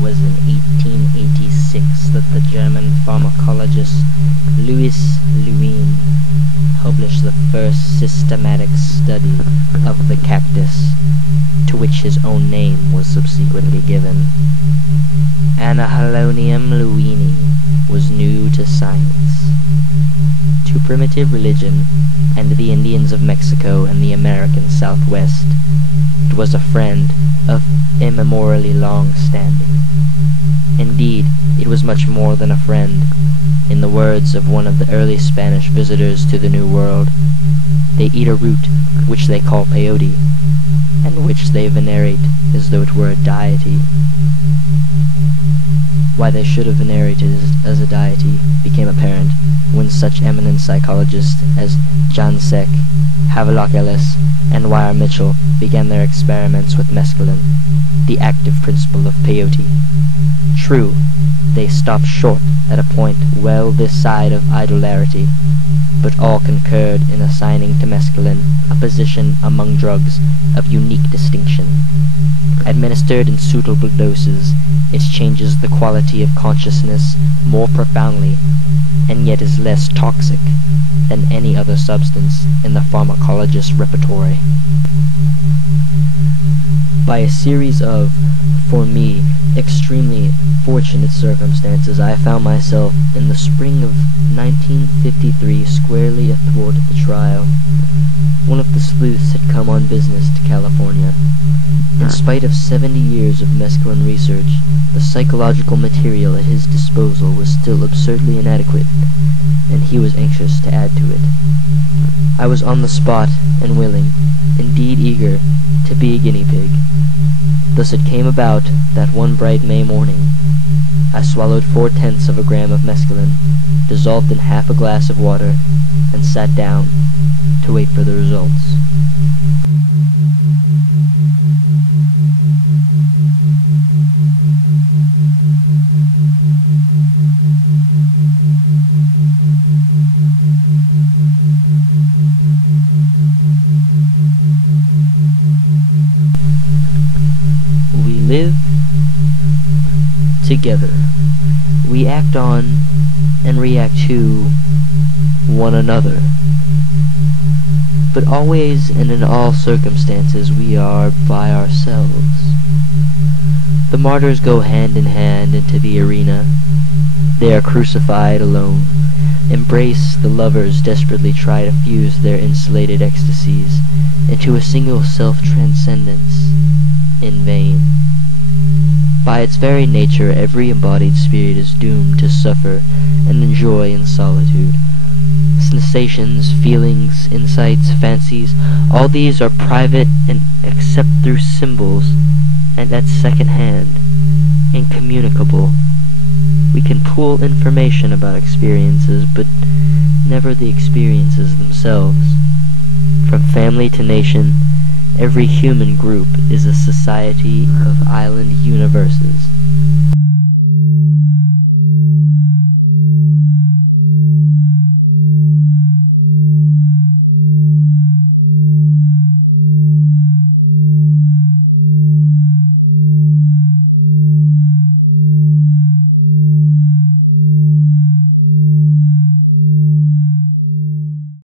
was in 1886 that the German pharmacologist Louis Luynes published the first systematic study of the cactus, to which his own name was subsequently given. Anahalonium lewinii was new to science, to primitive religion, and the Indians of Mexico and the American Southwest. It was a friend of immemorially long standing. Indeed, it was much more than a friend. In the words of one of the early Spanish visitors to the New World, they eat a root which they call peyote, and which they venerate as though it were a deity. Why they should have venerated it as a deity became apparent when such eminent psychologists as John Seck, Havelock Ellis, and Weir Mitchell began their experiments with mescaline, the active principle of peyote. True, they stopped short at a point well this side of idolarity, but all concurred in assigning to mescaline a position among drugs of unique distinction. Administered in suitable doses, it changes the quality of consciousness more profoundly, and yet is less toxic than any other substance in the pharmacologist's repertory. By a series of, for me, extremely fortunate circumstances, I found myself in the spring of 1953 squarely athwart the trial. One of the sleuths had come on business to California. In spite of 70 years of mescaline research, the psychological material at his disposal was still absurdly inadequate, and he was anxious to add to it. I was on the spot and willing, indeed eager, to be a guinea pig. Thus it came about that one bright May morning I swallowed 4/10 of a gram of mescaline, dissolved in half a glass of water, and sat down to wait for the results. We live together. We act on and react to one another. But always and in all circumstances we are by ourselves. The martyrs go hand in hand into the arena. They are crucified alone. Embrace the lovers desperately try to fuse their insulated ecstasies into a single self-transcendence in vain. By its very nature, every embodied spirit is doomed to suffer and enjoy in solitude. Sensations, feelings, insights, fancies, all these are private and except through symbols, and at second hand, incommunicable. We can pool information about experiences, but never the experiences themselves. From family to nation, every human group is a society of island universes.